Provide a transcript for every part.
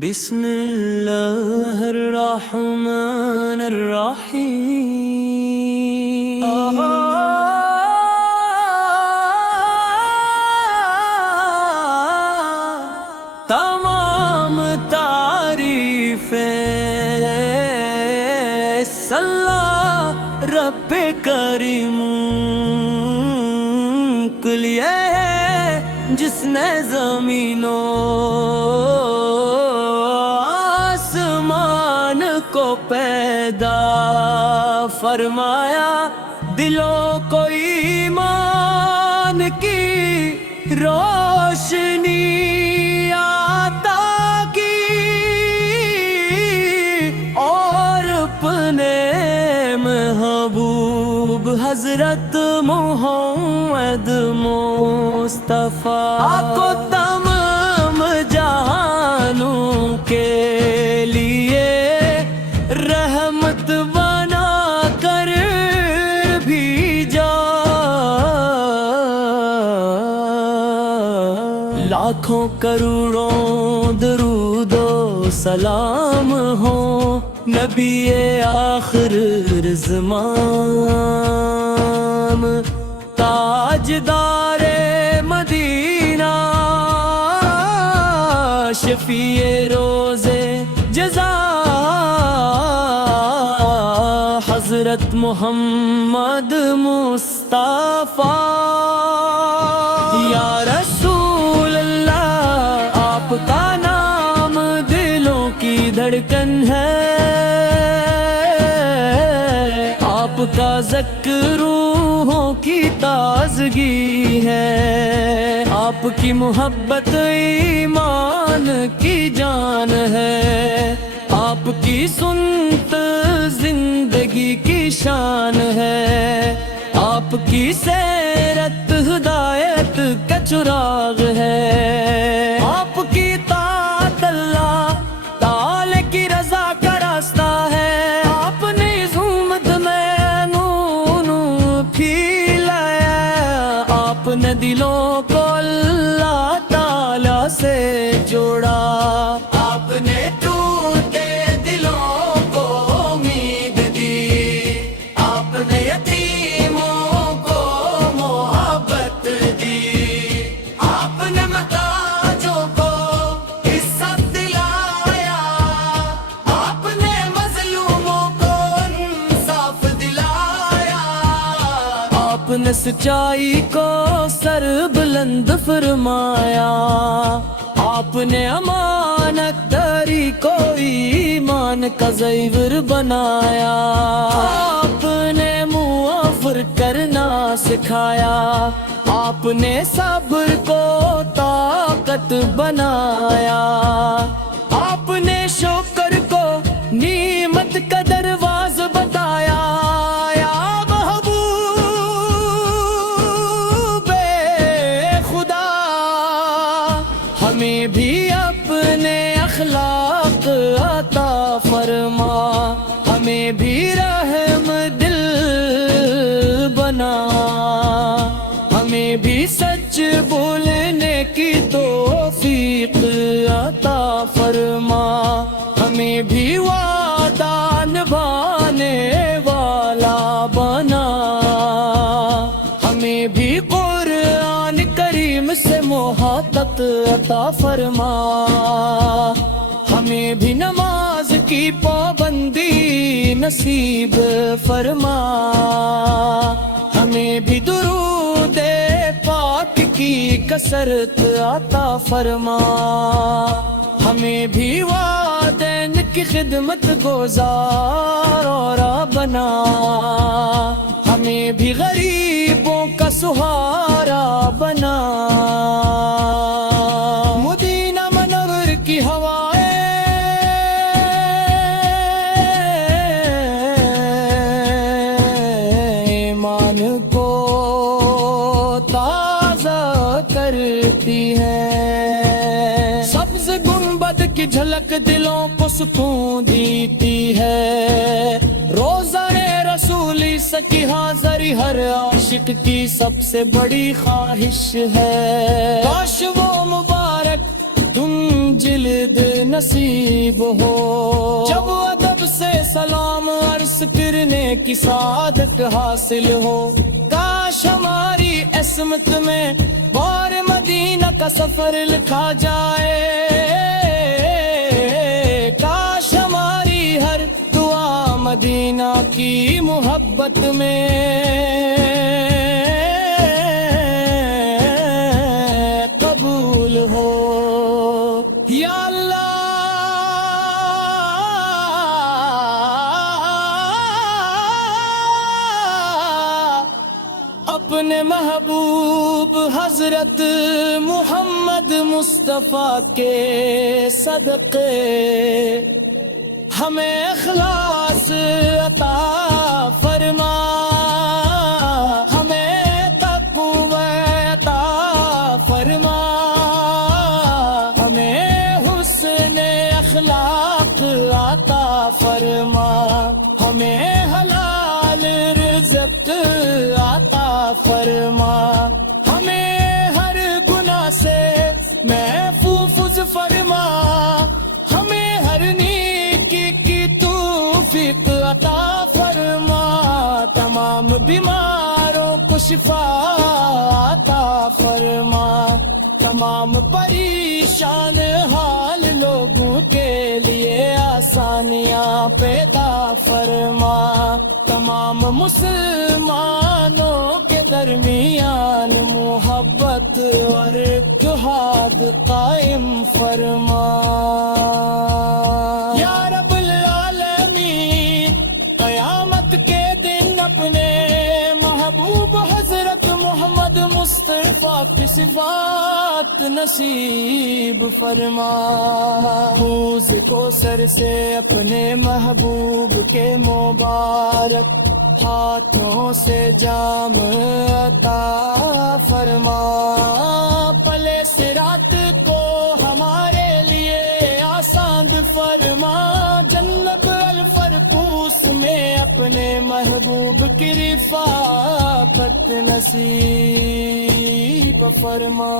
بسم اللہ الرحمن الرحیم تمام تعریفیں صلی رب کریم کے لیے ہے جس نے زمینوں کو پیدا فرمایا، دلوں کو ایمان کی روشنی عطا کی، اور اپنے محبوب حضرت محمد مصطفیٰ کو تمام جہانوں کے لیے رحمت بنا کر بھیجا۔ لاکھوں کروڑوں درود و سلام ہو نبی آخر زمان، تاجدار مدینہ، شفیع روزے جزا، حضرت محمد مصطفیٰ۔ یا رسول اللہ، آپ کا نام دلوں کی دھڑکن ہے، آپ کا ذکر روحوں کی تازگی ہے، آپ کی محبت ایمان کی جان ہے، آپ کی سنت زندگی کی شان ہے، آپ کی سیرت ہدایت کا چراغ ہے، آپ کی طاعت اللہ تعالی کی رضا کا راستہ ہے، آپ نے اس امت میں نور پھیلایا، آپ نے دلوں کو اللہ تعالی سے جوڑا، آپ نے ٹوٹے دلوں کو امید دی، آپ نے یتیموں کو محبت دی، آپ نے محتاجوں کو عزت دلایا، آپ نے مظلوموں کو انصاف دلایا، آپ نے سچائی کو سر بلند فرمایا، آپ نے امانت داری کو ایمان کا زیور بنایا، آپ نے معافر کرنا سکھایا، آپ نے صبر کو طاقت بنایا، آپ نے شکر کو نعمت کا دروازہ بتایا، یا محبوب خدا، ہمیں بھی اپنے اخلاق عطا فرما، ہمیں بھی رحم دل بنا، ہمیں بھی سچ بولنے کی توفیق عطا فرما، ہمیں بھی وعدہ نبھانے والا بنا، ہمیں بھی قرآن کریم سے محبت عطا فرما، ہمیں بھی نماز کی پابندی نصیب فرما، ہمیں بھی درود پاک کی کثرت عطا فرما، ہمیں بھی والدین کی خدمت گزار اور بنا، ہمیں بھی غریبوں کا سہارا بنا، مدینہ منور کی ہوائیں ایمان کو تازہ کرتی ہیں، سبز گنبد کی جھلک دلوں کو سکون دیتی ہے، روزانے رسولی سکی حاضری ہر عاشق کی سب سے بڑی خواہش ہے، کاش وہ مبارک تم جلد نصیب ہو۔ جب ادب سے سلام عرض کرنے کی سعادت حاصل ہو، کاش ہماری عصمت میں بار مدینہ کا سفر لکھا جائے، کاش ہماری ہر دعا مدینہ کی محبت میں قبول ہو۔ یا اللہ اپنے محبوب حضرت محمد مصطفیٰ کے صدقے ہمیں اخلاص عطا فرما، ہمیں تقوی عطا فرما، ہمیں حسن اخلاق عطا فرما، ہمیں حلال رزق عطا فرما، ہمیں ہر گناہ سے محفوظ فرما، ہمیں ہر نیکی کی توفیق عطا فرما، تمام بیماروں کو شفا عطا فرما، تمام پریشان حال لوگوں کے لیے آسانیاں پیدا فرما، تمام مسلمانوں کے درمیان محبت اور اتحاد قائم فرما۔ یا رب العالمین قیامت کے دن اپنے محبوب حضرت محمد مصطفیٰ کی صفات نصیب فرما، حوض کوثر سے اپنے محبوب کے مبارک ہاتھوں سے جام عطا فرما، پلے صراط کو ہمارے لیے آسان فرما، جنت الفردوس میں اپنے محبوب کی رفاقت نصیب فرما،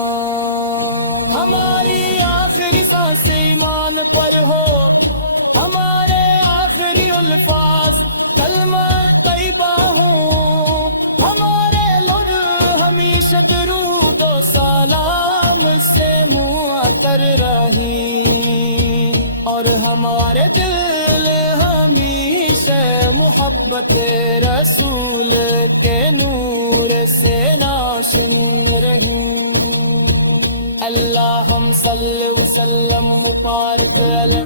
ہماری آخری سانس ایمان پر ہو، ہمارے آخری الفاظ کلمہ طیبہ ہوں، ہمارے لب ہمیشہ درود و سلام سے معطر رہیں، اور ہمارے دل ہمیشہ محبت رسول کے نور سے ناشن رہیں۔ اللہم صلی وسلم مبارک علیہ۔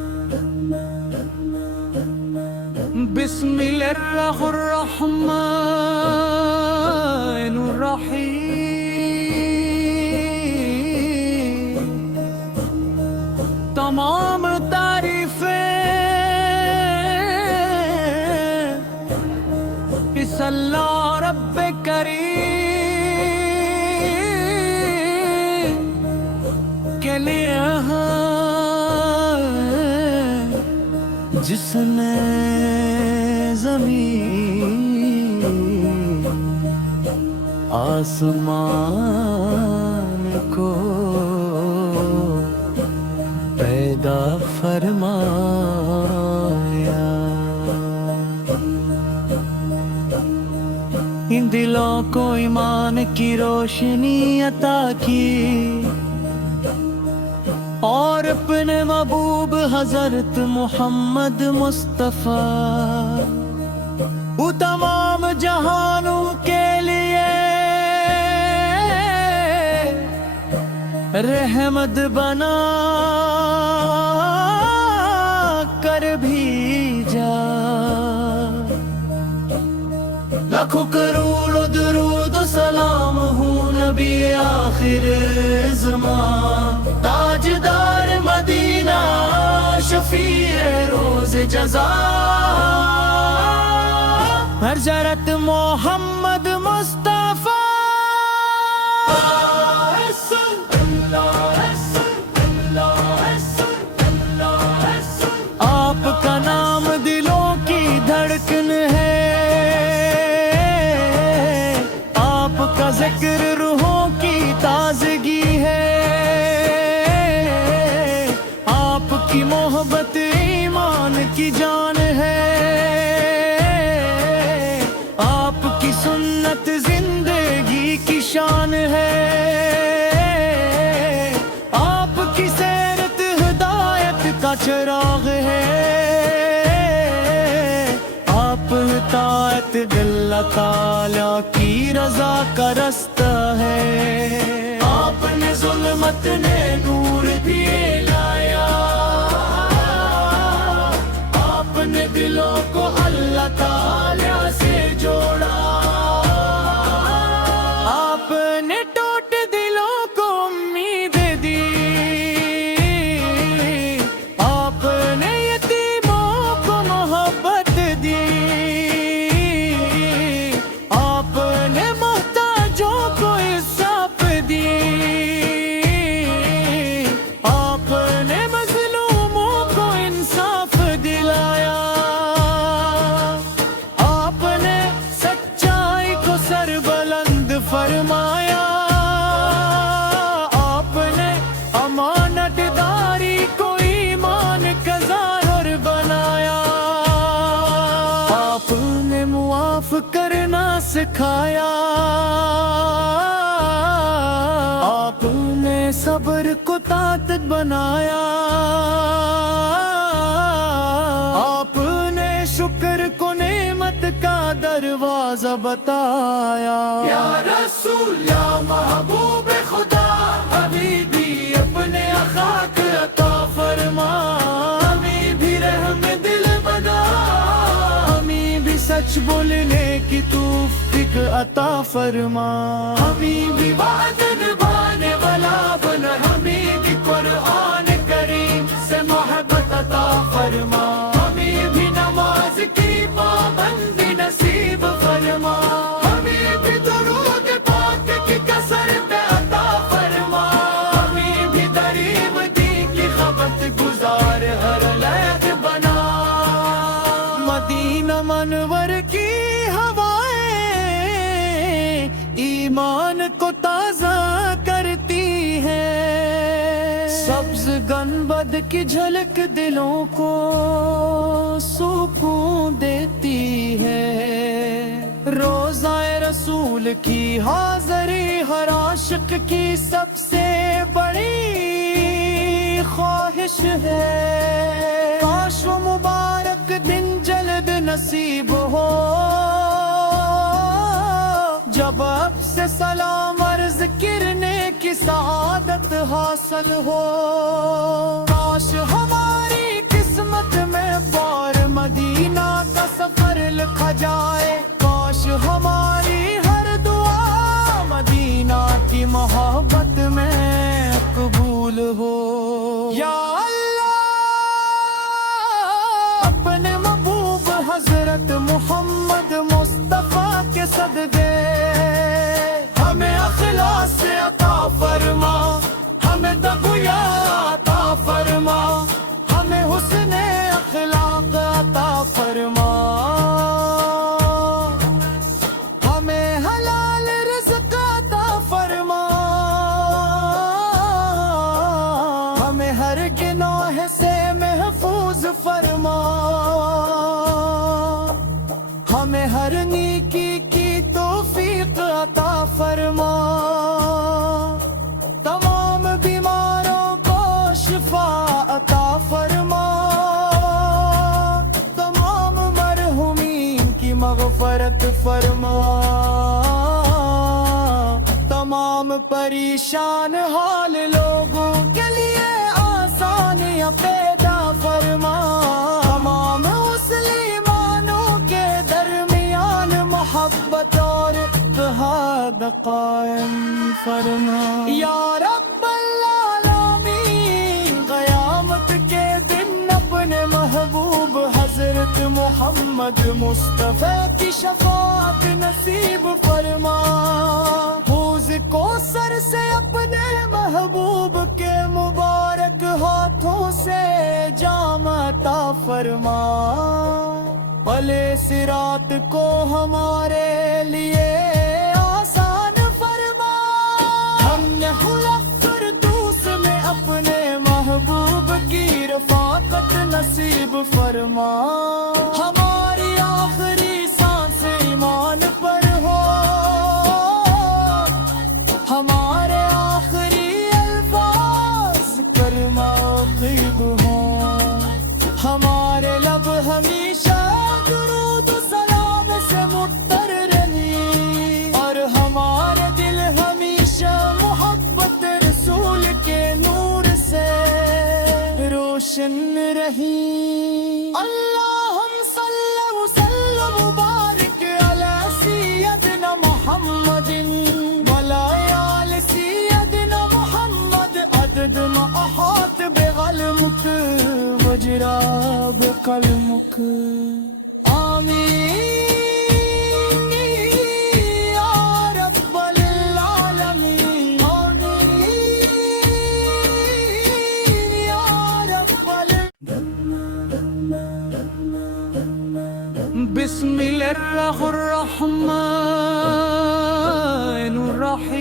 بسم اللہ الرحمن الرحیم، تمام تعریفیں اس اللہ رب کریم کے لیے ہیں، جس نے زمین آسمان کو پیدا فرمایا، ان دلوں کو ایمان کی روشنی عطا کی، اور اپنے محبوب حضرت محمد مصطفیٰ وہ تمام جہانوں کے لیے رحمت بنا کر بھیجا، لاکھوں کروڑ درود و سلام ہوں نبی آخر زمان، تاجدار مدینہ شفیع روز جزا، حضرت محمد مصطفیٰ۔ آپ کا نام دلوں کی دھڑکن ہے، آپ کا ذکر روحوں کی تازگی ہے، محبت ایمان کی جان ہے، آپ کی سنت زندگی کی شان ہے، آپ کی سیرت ہدایت کا چراغ ہے، آپ اطاعت اللہ تعالیٰ کی رضا کا رستہ ہے، آپ نے ظلمت نے نور دیے لایا، آپ نے دلوں کو اللہ تعالیٰ سے جوڑا، آپ نے ٹوٹ دلوں کو امید دی، آپ نے یتیموں کو محبت دی، آپ نے محتاجوں کو انصاف دی، آپ نے مظلوموں کو انصاف دلایا، آپ نے سچائی کو سر بلند فرمایا، آپ نے امانت داری کو ایمان کا ظاہر بنایا، آپ نے معاف کرنا سکھایا، آپ نے صبر کو طاقت بنایا، آپ نے شکر کو نعمت کا دروازہ بتایا، یا رسول یا محبوب خدا، حبیبی اپنے اخلاق عطا فرما، ہمیں بھی رحم دل بنا، ہمیں بھی سچ بولنے کی توفیق عطا فرما، ہمیں بھی وعدہ نبھانے والا بنا، ہمیں بھی قرآن کریم سے محبت عطا فرما، ہمیں بھی نماز کی پابندی نصیب فرما، ہمیں بھی درود پاک کی کثر پہ عطا فرما، ہمیں بھی دریب دی کی خبت گزار ہر لحظ بنا، مدینہ منور کی ہوائیں ایمان کو تازہ کرتی ہیں، سبز گنبد کی جھلک دلوں کو سکون دیتی ہے، روضہ رسول کی حاضری ہر عاشق کی سب سے بڑی خواہش ہے، کاش وہ مبارک دن جلد نصیب ہو، جب اب سے سلام عرض کرنے کی سعادت حاصل ہو، کاش ہماری قسمت میں بار مدینہ کا سفر لکھا جائے، کاش ہماری ہر دعا مدینہ کی محبت میں قبول ہو، یا اللہ اپنے محبوب حضرت محمد مصطفیٰ کے صدقے ہمیں اخلاص سے عطا فرما، ہمیں تقویٰ عطا فرما، ہمیں حسن اخلاق عطا فرما، ہمیں حلال رزق عطا فرما، ہمیں ہر گناہ سے محفوظ فرما، ہمیں ہر نیکی کی توفیق عطا فرما، تمام بیماروں کو شفا عطا فرما، تمام مرحومین کی مغفرت فرما، تمام پریشان حال لوگوں کے لیے آسانیاں پیدا فرما، تمام مسلمانوں کے درمیان محبت اور اتحاد قائم فرما، یا رب العالمین قیامت کے دن اپنے محبوب حضرت محمد مصطفیٰ کی شفاعت نصیب فرما، حوض کوثر سے اپنے محبوب کے مبارک ہاتھوں سے جام عطا فرما، بھلے صراط کو ہمارے لیے آسان فرما، ہم نے خلق فردوس میں اپنے محبوب کی رفاقت نصیب فرما، ہماری آخری سانس ایمان پر ہو، ہمارے آخری الفاظ کرما طیب ہوں، ہمارے لب ہمیشہ درود و سلام سے مطر رہی، اور ہمارے دل ہمیشہ محبت رسول کے نور سے روشن رہی۔ اللہم صلی وسلم مبارک علی سیدنا محمد وعلی آل سیدنا محمد عدد ما احاط بعلمک وجرا بقلمک، آمین یا رب العالمین، آمین یا رب العالمین۔ بسم اللہ الرحمن الرحیم،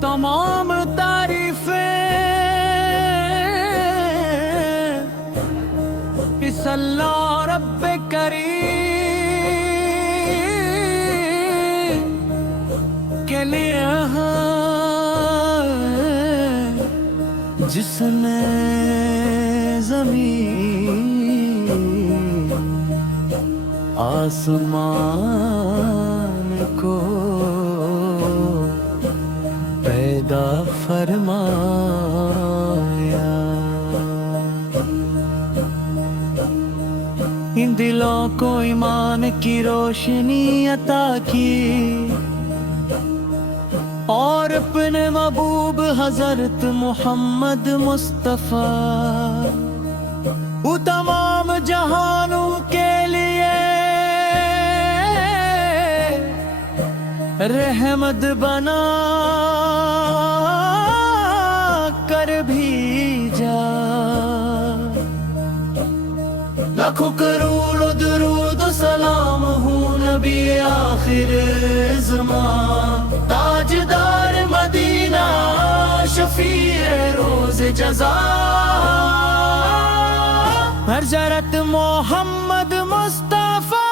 تمام تعریفیں اس اللہ رب کریم کے لیے ہیں، جس نے زمین آسمان کو پیدا فرمایا، ان دلوں کو ایمان کی روشنی عطا کی، اور اپنے محبوب حضرت محمد مصطفیٰ وہ تمام جہانوں کے لیے رحمت بنا کر بھیجا۔ لاکھوں کروڑوں درود و سلام ہوں نبی آخر زمان، تاجدار مدینہ شفیع روز جزا، حضرت محمد مصطفیٰ۔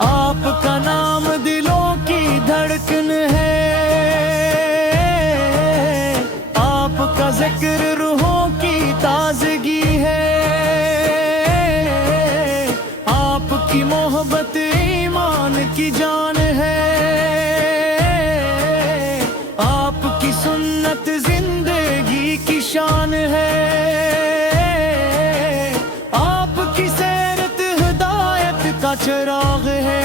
آپ کا نام دلوں کی دھڑکن ہے، آپ کا ذکر روحوں کی تازگی ہے، آپ کی محبت ایمان کی جان ہے، آپ کی سنت زندگی کی شان ہے، آپ کی سیرت ہدایت کا چراغ ہے،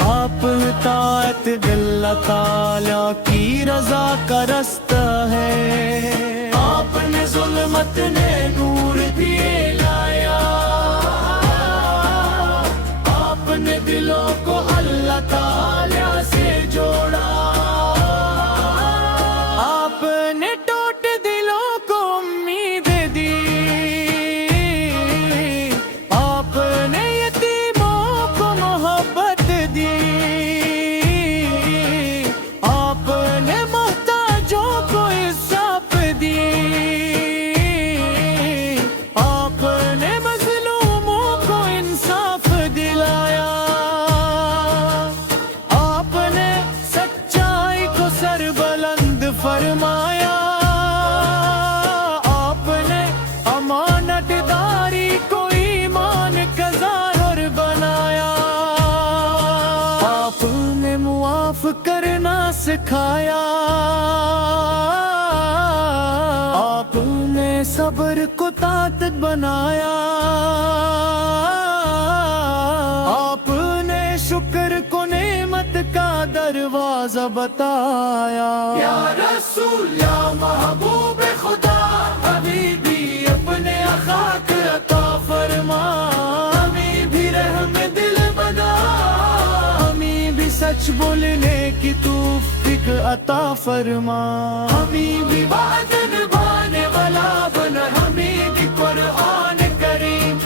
آپ اطاعت اللہ تعالیٰ کی رضا کا رستہ ہے، آپ نے ظلمت نے نور دیے لایا، آپ نے دلوں کو اللہ تعالیٰ سے جوڑا، آپ نے ٹوٹ دلوں کو امید دی، آپ نے یتیموں کو محبت دی، آپ نے محتاجوں کو انصاف دی، آپ نے مظلوموں کو انصاف دلایا، آپ نے سچائی کو سر بلند فرمایا، آپ نے امانت داری کو ایمان کا ظاہر بنایا، آپ نے معاف کرنا سکھایا، آپ نے صبر کو طاقت بنایا، آپ نے شکر کو نعمت کا دروازہ بتایا۔ یا رسول یا محبوب خدا، حبیبی اپنے اخلاق عطا فرما، ہمیں بھی رحم دل بنا، ہمیں بھی سچ بولنے کی توفیق عطا فرما، ہمیں بھی وعدہ نبھانے والا بنا، ہمیں بھی قرآن کریم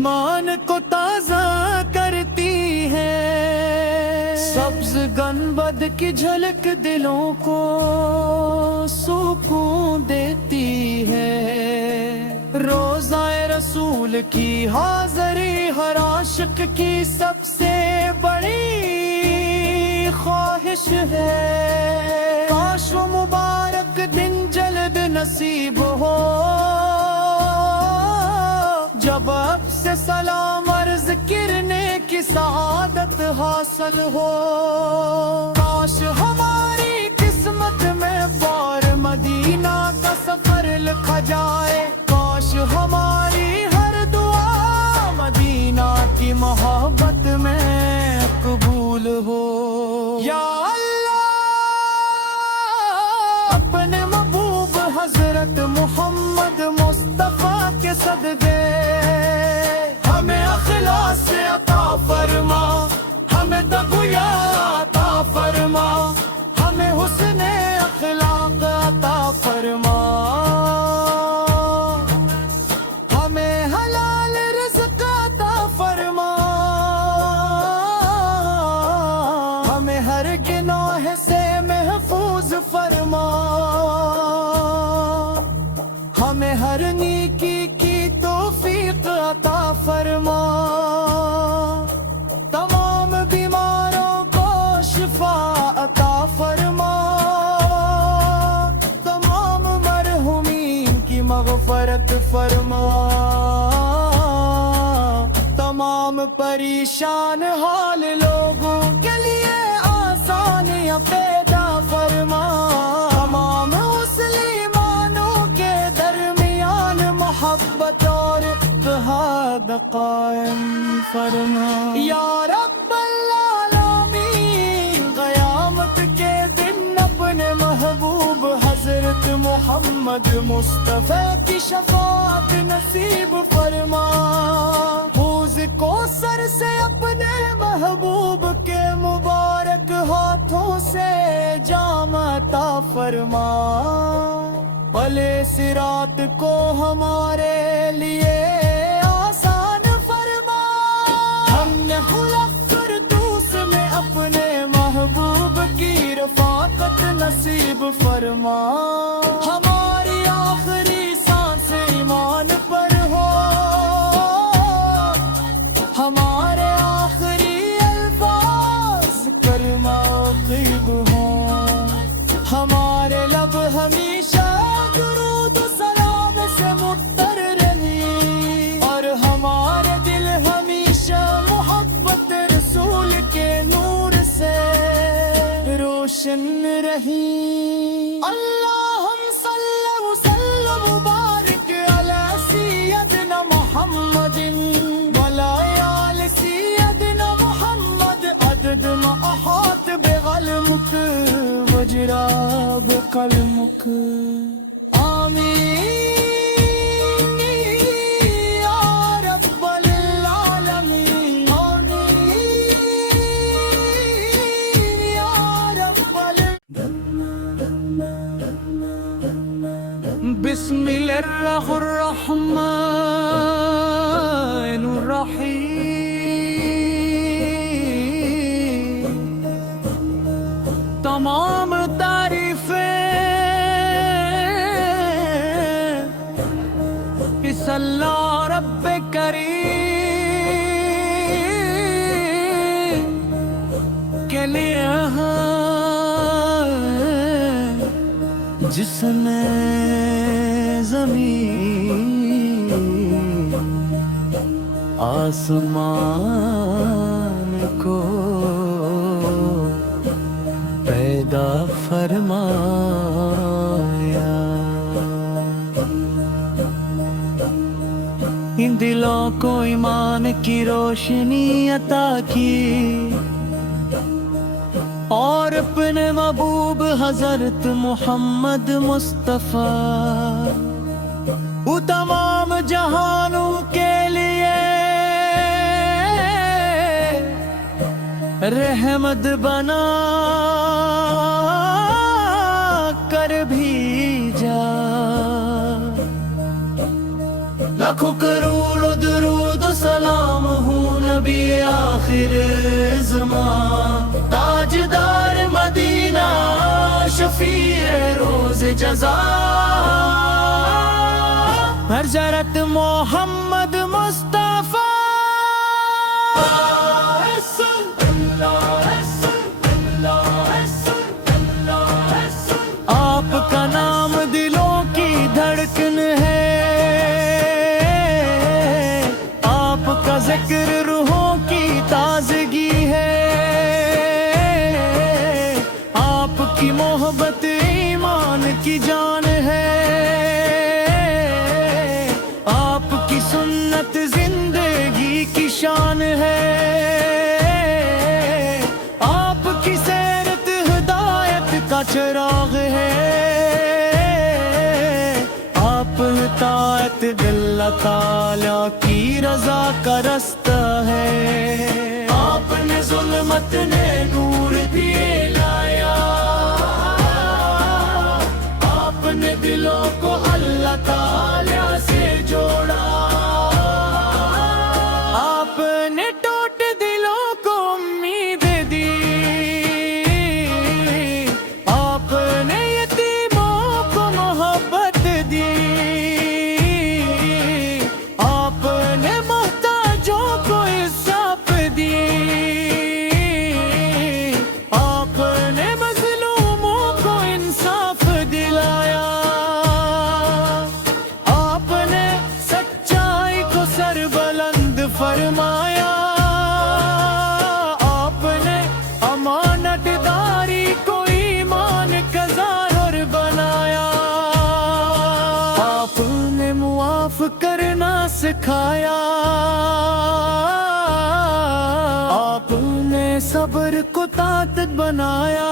ایمان کو تازہ کرتی ہے، سبز گنبد کی جھلک دلوں کو سکون دیتی ہے، روزہ رسول کی حاضری ہر عاشق کی سب سے بڑی خواہش ہے، کاش وہ مبارک دن جلد نصیب ہو، جب اب سے سلام عرض کرنے کی سعادت حاصل ہو، کاش ہماری قسمت میں بار مدینہ کا سفر لکھا جائے، کاش ہماری ہر دعا مدینہ کی محبت میں قبول ہو، یا اللہ اپنے محبوب حضرت محمد مصطفیٰ کے صدقے ہمیں اخلاص سے عطا فرما، ہمیں تقویٰ عطا فرما، ہمیں حسن اخلاق عطا فرما، ہمیں حلال رزق عطا فرما، ہمیں ہر گناہ سے محفوظ فرما، ہمیں ہر نیکی کی توفیق عطا فرما، تمام بیماروں کو شفا عطا فرما، تمام مرحومین کی مغفرت فرما، تمام پریشان حال لوگوں کے لیے آسانیاں پیدا فرما، تمام مسلمانوں کے درمیان محبت اور اتحاد قائم فرما، یا رب العالمین قیامت کے دن اپنے محبوب حضرت محمد مصطفیٰ کی شفاعت نصیب فرما، حوض کوثر سے اپنے محبوب کے مبارک ہاتھوں سے جام عطا فرما، بھلے صراط کو ہمارے لیے آسان فرما، ہم نے خلق فردوس میں اپنے محبوب کی رفاقت نصیب فرما، ہماری آخری سانس ایمان پر ہو، ہمارے آخری الفاظ کلمہ طیب ہوں، ہمارے لب ہمیشہ درود و سلام سے مطر رہی، اور ہمارے دل ہمیشہ محبت رسول کے نور سے روشن رہی، اللہم صلی وسلم وبارک علی سیدنا محمد وعلی آل سیدنا محمد عدد ما احاط بعلمک وجراب قلمک، آمین یا رب العالمین، آمین یا رب العالمین، بسم اللہ الرحمن الرحیم، تمام تعریفیں اس اللہ رب کریم کے لیے ہیں، جس نے زمین آسمان کو پیدا فرمایا، ان دلوں کو ایمان کی روشنی عطا کی، اور اپنے محبوب حضرت محمد مصطفیٰ وہ تمام جہانوں کے لیے رحمت بنا کر بھیجا، لاکھوں کروڑ درود و سلام شفیع روز جزا حضرت محمد مصطفیٰ آپ کا نام دلوں کی دھڑکن ہے، آپ کا ذکر روحوں کی تازگی ہے، آپ کی محبت ایمان کی جان ہے، آپ کی سنت زندگی کی شان ہے، آپ کی سیرت ہدایت کا چراغ ہے، آپ اطاعت اللہ تعالیٰ کی رضا کا رستہ ہے، آپ نے ظلمت نے نور دیے لایا، آپ نے دلوں کو اللہ تعالیٰ سے جوڑا، آپ نے ٹوٹ دلوں کو امید دی، آپ نے یتیموں کو محبت دی، آپ نے محتاجوں کو انصاف دی، آپ نے مظلوموں کو انصاف دلایا، آپ نے سچائی کو سر بلند فرمایا، آپ نے امانت داری کو ایمان کا ظاہر بنایا، آپ نے معاف کرنا سکھایا، آپ نے صبر کو طاقت بنایا،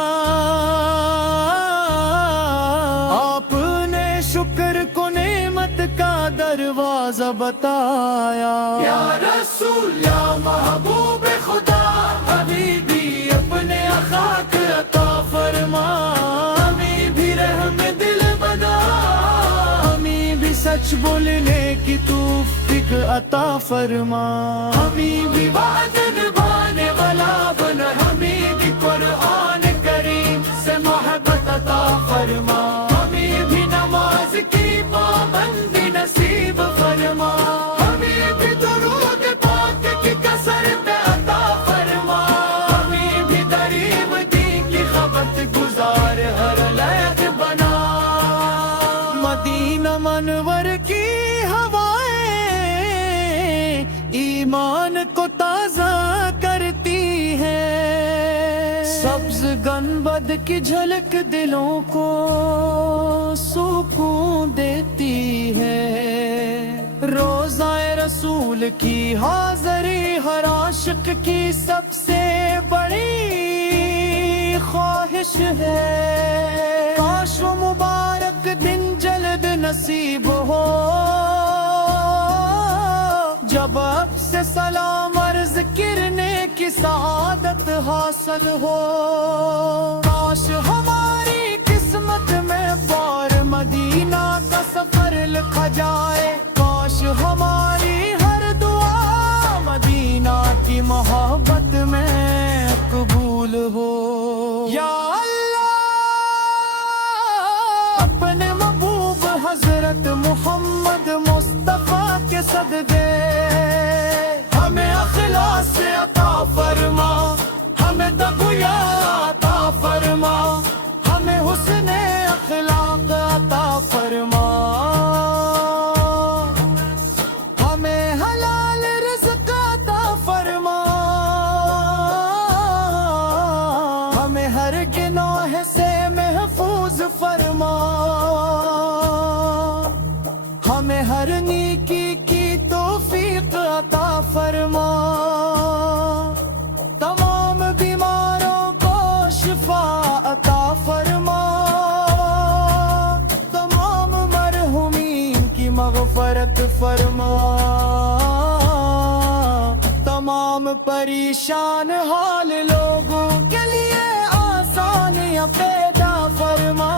آپ نے شکر کو نعمت کا دروازہ بتایا، یا رسول یا محبوب خدا حبیبی اپنے اخلاق عطا فرما، ہمیں بھی رحم دل بنا، ہمیں بھی سچ بولنے کی توفیق عطا فرما، ہمیں بھی وعدہ نبھانے والا بنا، ہمیں بھی قرآن کریم سے محبت عطا فرما، ہمیں بھی نماز کی پابندی نصیب فرما، ہمیں بھی درود پاک کی کثر پہ عطا فرما، ہمیں بھی غریب دین کی خبر گزار ہر لائق بنا، مدینہ منور کی ہوائیں ایمان کو تازہ کرتی ہیں، سبز گنبد کی جھلک دلوں کو سکون دیتی ہے، روضہ رسول کی حاضری ہر عاشق کی سب سے بڑی خواہش ہے، کاش وہ مبارک دن جلد نصیب ہو، جب اب سے سلام عرض کرنے کی سعادت حاصل ہو، کاش ہماری قسمت میں بار مدینہ کا سفر لکھا جائے، کاش ہماری ہر دعا مدینہ کی محبت میں قبول ہو، یا اللہ اپنے محبوب حضرت محمد مصطفیٰ کے صدقے ہمیں اخلاص سے عطا فرما، ہمیں تقویٰ عطا فرما، ہمیں حسن اخلاق عطا فرما، ہمیں حلال رزق عطا فرما، ہمیں ہر گناہ سے محفوظ فرما، ہمیں ہر نیکی کی توفیق عطا فرما، تمام بیماروں کو شفا عطا فرما، تمام مرحومین کی مغفرت فرما، تمام پریشان حال لوگوں کے لیے آسانیاں پیدا فرما،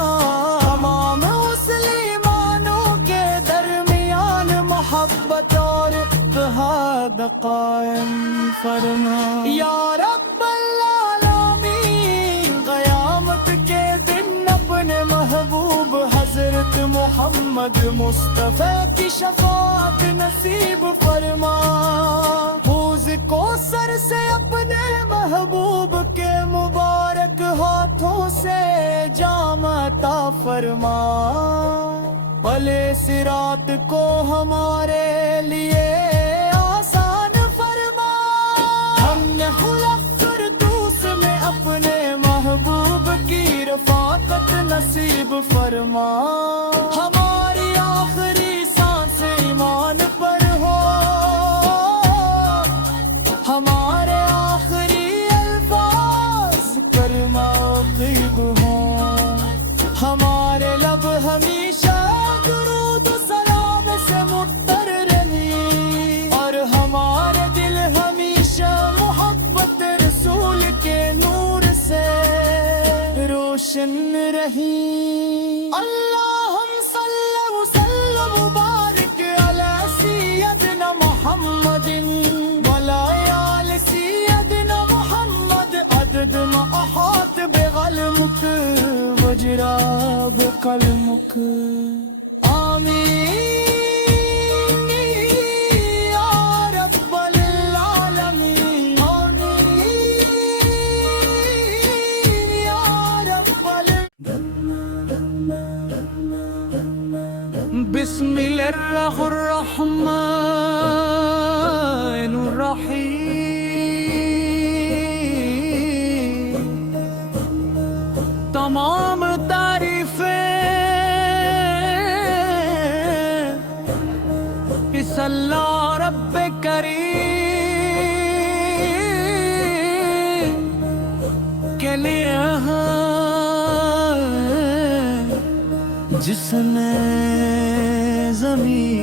تمام مسلمانوں کے درمیان محبت اور اتحاد قائم فرما، یا رب العالمین قیامت کے دن اپنے محمد مصطفیٰ کی شفاعت نصیب فرما حوض کوثر سے اپنے محبوب کے مبارک ہاتھوں سے جام عطا فرما بھلے صراط کو ہمارے لیے آسان فرما ہم نے فردوس میں اپنے محبوب کی رفاقت نصیب فرما ہماری آخری سانس ایمان پر ہو ہمارے آخری الفاظ کلمہ طیب ہوں ہمارے لب ہمیشہ درود و سلام سے مطر رہی اور ہمارے دل ہمیشہ محبت رسول کے نور سے روشن رہی اللہم صلی وسلم مبارک علی سیدنا محمد وعلی آل سیدنا محمد عدد ما احاط بغلمک وجراب قلمک آمین یا رب العالمین آمین یا رب بسم اللہ الرحمن الرحیم تمام تعریفیں اس اللہ رب کریم کے لیے ہیں جس نے زمین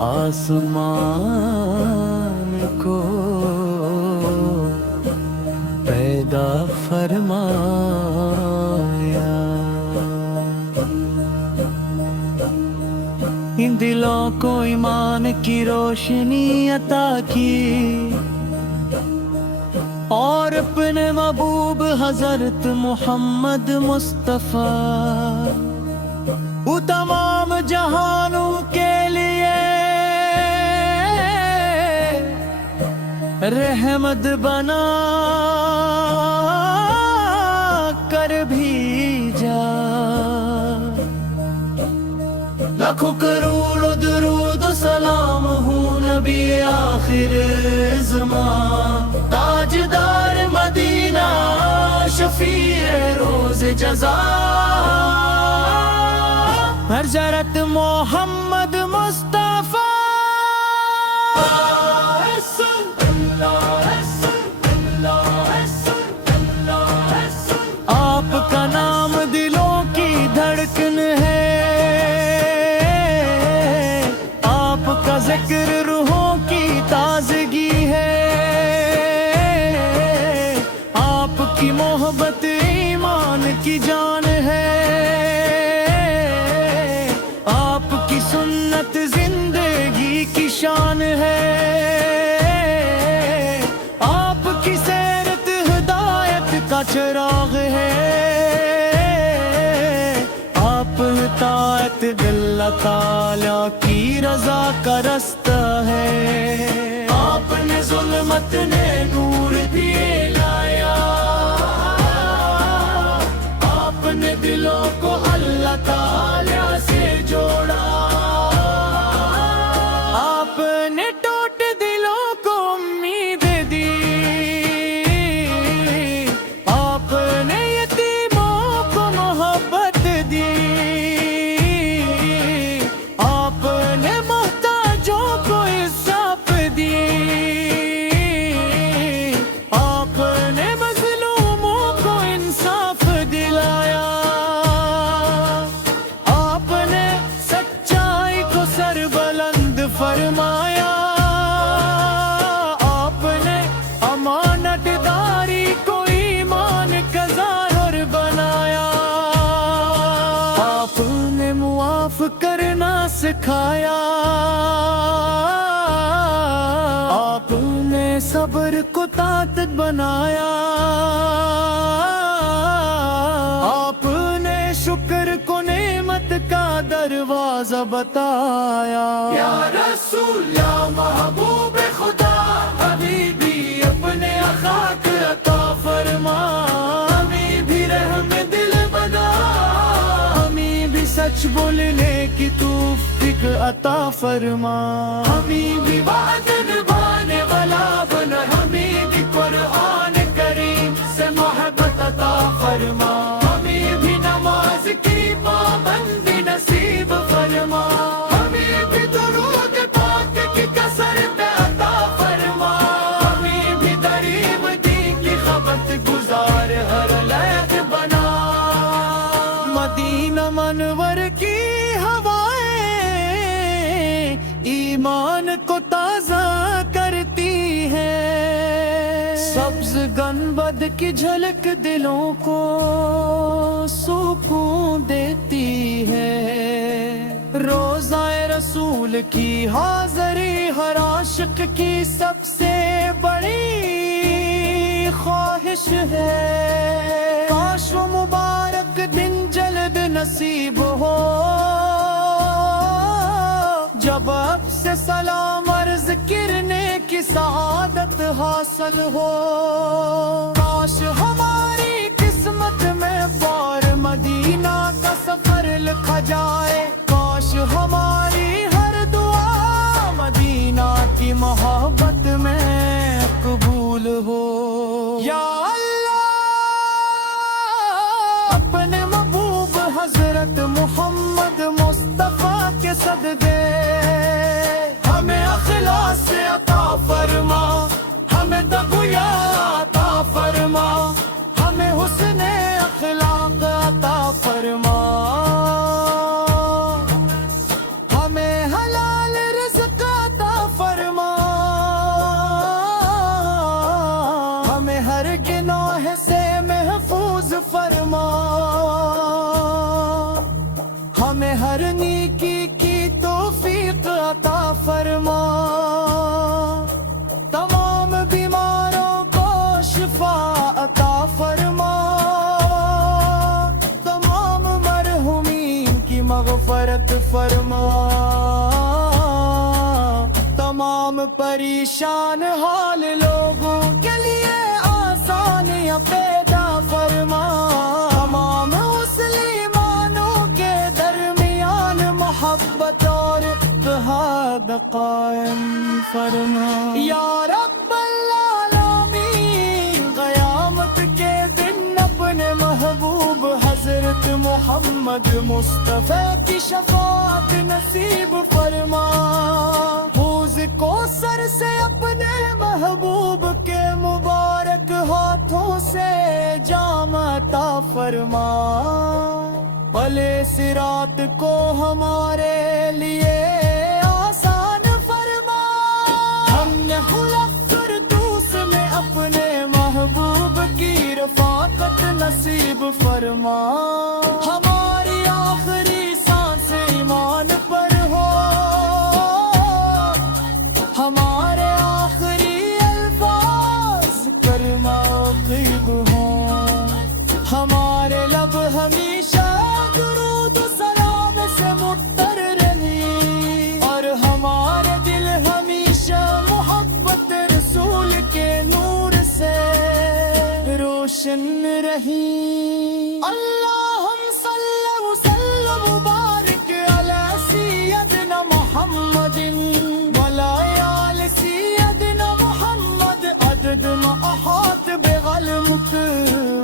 آسمان کو پیدا فرمایا ان دلوں کو ایمان کی روشنی عطا کی اور اپنے محبوب حضرت محمد مصطفیٰ وہ تمام جہانوں کے لیے رحمت بنا کر بھیجا لاکھوں کروڑوں درود و سلام ہوں نبی آخر زمان تاجدار مدینہ شفیع روز جزا حضرت محمد مصطفیٰ آپ کا نام دلوں کی دھڑکن ہے آپ کا ذکر روحوں کی تازگی ہے آپ کی محبت ایمان کی جان ہے آپ کی سنت زندگی کی شان ہے آپ کی سیرت ہدایت کا چراغ ہے آپ اطاعت اللہ تعالیٰ کی رضا کا رستہ ہے آپ نے ظلمت نے نور دیے لایا آپ نے دلوں کو اللہ تعالیٰ سے جوڑا آپ نے ٹوٹ دلوں کو امید دی آپ نے یتیموں کو محبت دی آپ نے محتاجوں کو انصاف دی آپ نے مظلوموں کو انصاف دلایا آپ نے سچائی کو سر بلند فرمایا آپ نے امانت داری کو ایمان کا ظاہر بنایا آپ نے معاف کرنا سکھایا آپ نے صبر کو طاقت بنایا آپ نے دروازہ بتایا۔ یا رسول یا محبوب خدا، حبیبی اپنے اخلاق عطا فرما، ہمیں بھی رحم دل بنا، ہمیں بھی سچ بولنے کی توفیق عطا فرما، ہمیں بھی وعدہ نبھانے والا بنا، ہمیں بھی قرآن کریم سے محبت عطا فرما، ہمیں بھی نماز کی پابندی نصیب فرما، ہمیں بھی درود پاک کی کثر پہ عطا فرما، ہمیں بھی دریم دین کی خبت گزار ہر لائق بنا۔ مدینہ منور کی ہوائیں ایمان کو تازہ کرتی ہے، سبز گنبد کی جھلک دلوں کو سکون دیتی ہے، روضہ رسول کی حاضری ہر عاشق کی سب سے بڑی خواہش ہے، کاش وہ مبارک دن جلد نصیب ہو، جب اب سے سلام عرض کرنے کی سعادت حاصل ہو، کاش ہماری قسمت میں بار مدینہ کا سفر لکھا جائے، کاش ہماری ہر دعا مدینہ کی محبت میں قبول ہو۔ یا اللہ اپنے محبوب حضرت محمد مصطفیٰ کے صدقے ہمیں اخلاص سے عطا فرما، ہمیں تقویٰ عطا فرما، ہمیں حسن اخلاق عطا فرما، ہمیں حلال رزق عطا فرما، ہمیں ہر گناہ سے محفوظ فرما، ہمیں ہر نیکی کی توفیق عطا فرما، تمام بیماروں کو شفا عطا فرما، تمام مرحومین کی مغفرت فرما، تمام پریشان حال لوگوں کے لیے آسانیاں پیدا فرما، تمام مسلمانوں کے درمیان محبت اور اتحاد قائم فرما۔ یا رب العالمین قیامت کے دن اپنے محبوب حضرت محمد مصطفیٰ کی شفاعت نصیب فرما، حوض کوثر سے اپنے محبوب کے مبارک ہاتھوں سے جام عطا فرما، بھلے صراط کو ہمارے لیے آسان فرما، ہم نے خلق فردوس میں اپنے محبوب کی رفاقت نصیب فرما، ہماری آخری سانس ایمان پر ہو، ہمارے آخری الفاظ کرما طیب ہوں، ہمارے لب ہمیشہ درود و سلام سے متر رہی، اور ہمارے دل ہمیشہ محبت رسول کے نور سے روشن رہی۔ اللہم صلی وسلم وبارک علی سیدنا محمد وعلی آل سیدنا محمد عدد ما احاط بعلمک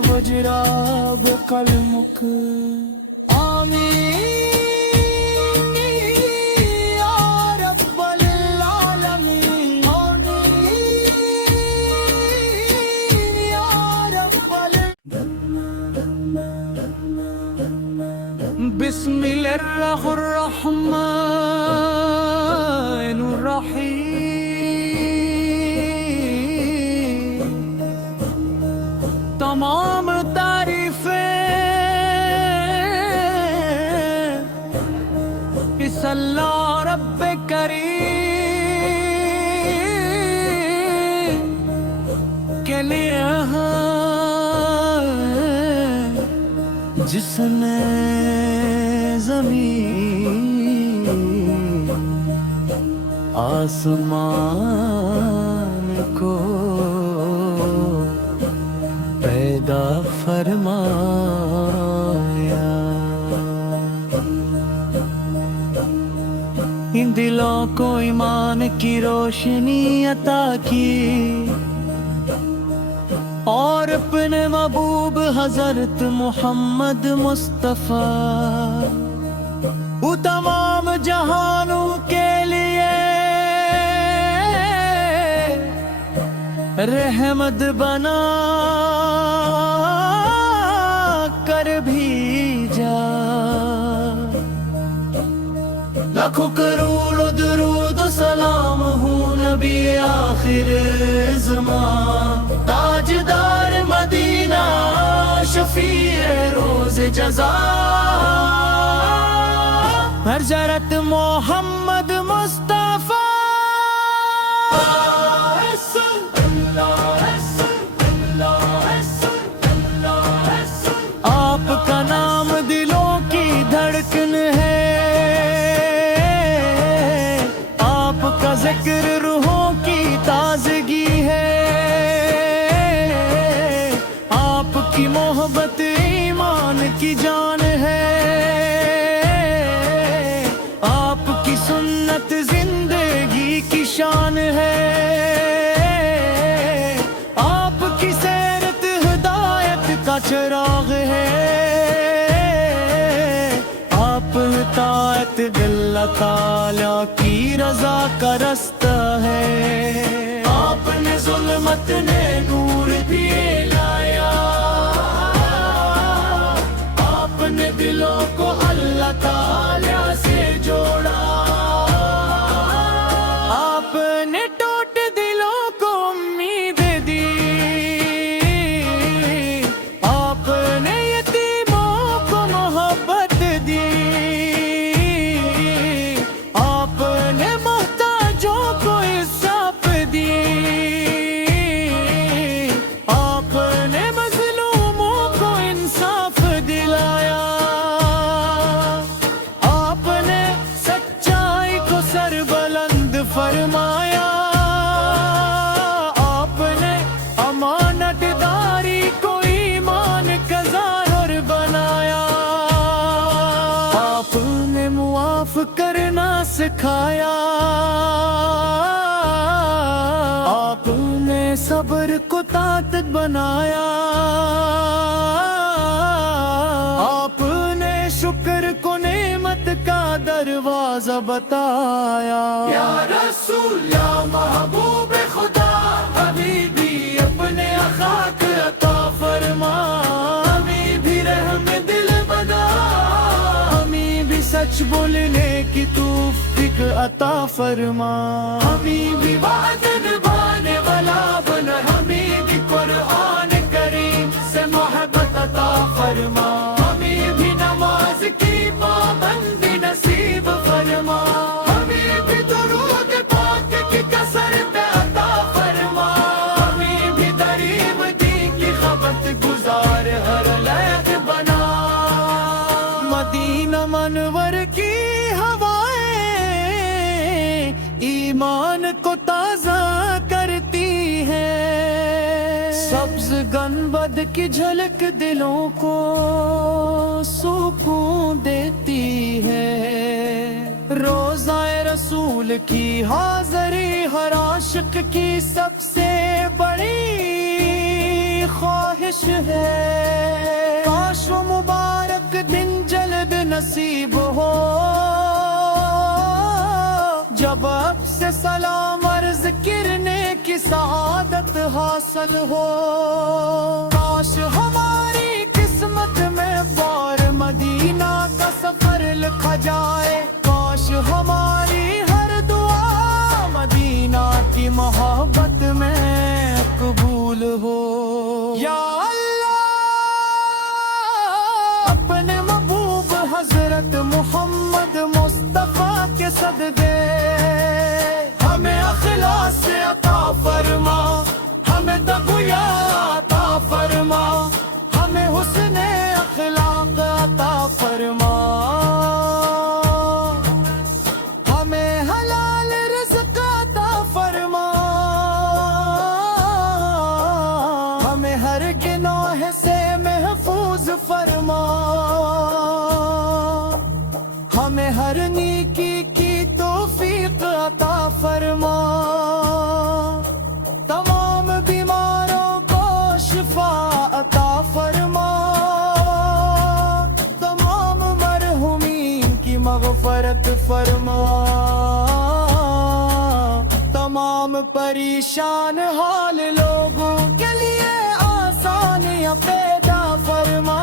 وجرا بقلمک، آمین یا رب العالمین، آمین یا رب العالمین۔ بسم اللہ الرحمن الرحیم، تمام تعریفیں اس اللہ رب کریم کے لیے ہیں، جس نے زمین آسمان کو پیدا فرمایا، ان دلوں کو ایمان کی روشنی عطا کی، اور اپنے محبوب حضرت محمد مصطفیٰ وہ تمام جہانوں کے لیے رحمت بنا کر بھیجا۔ لاکھوں کروڑوں درود و سلام ہوں نبی آخر زمان، تاجدار مدینہ، شفیع روز جزا، حضرت محمد مصطفیٰ۔ آپ کا نام دلوں کی دھڑکن ہے، آپ کا ذکر روحوں کی تازگی ہے، آپ کی محبت ایمان کی جان ہے، آپ کی سنت زندگی کی شان ہے، آپ کی سیرت ہدایت کا چراغ ہے، آپ اطاعت اللہ تعالیٰ کی رضا کا رستہ ہے، آپ نے ظلمت نے نور دیے لایا، آپ نے دلوں کو اللہ تعالیٰ سے جوڑا، آپ نے ٹوٹ دلوں کو امید دی، آپ نے یتیموں کو محبت دی، آپ نے محتاجوں کو انصاف دی، آپ نے مظلوموں کو انصاف دلایا، آپ نے سچائی کو سر بلند فرمایا، آپ نے امانت داری کو ایمان کا ظاہر بنایا، آپ نے معاف کرنا سکھایا، آپ نے صبر کو طاقت بنایا، آپ نے شکر کو نعمت کا دروازہ بتایا۔ یا رسول یا محبوب خدا، حبیبی اپنے اخلاق عطا فرما، ہمیں بھی رحم دل بنا، ہمیں بھی سچ بولنے کی توفیق عطا فرما، ہمیں بھی وعدہ نبھانے والا بنا، ہمیں بھی قرآن کریم سے محبت عطا فرما، ہمیں بھی نماز کی پابندی نصیب فرما، ہمیں بھی درود پاک کی کثر پہ عطا فرما، ہمیں بھی دریم دین کی خبت گزار ہر لائق بنا۔ مدینہ منور کی ہوائیں ایمان کو تازہ کرتی ہیں، سبز گنبد کی جھلک دلوں کو سکون دیتی ہے، روضہ رسول کی حاضری ہر عاشق کی سب سے بڑی خواہش ہے، کاش وہ مبارک دن جلد نصیب ہو، جب اب سے سلام عرض کرنے کی سعادت حاصل ہو، کاش ہماری قسمت میں بار مدینہ کا سفر لکھا جائے، کاش ہماری ہر دعا مدینہ کی محبت میں قبول ہو۔ یا اللہ اپنے محبوب حضرت محمد مصطفیٰ کے صدقے ہمیں اخلاص سے عطا فرما، ہمیں تقویٰ عطا فرما، ہمیں حسن اخلاق عطا فرما، ہمیں حلال رزق مغفرت فرما، تمام پریشان حال لوگوں کے لیے آسانیاں پیدا فرما،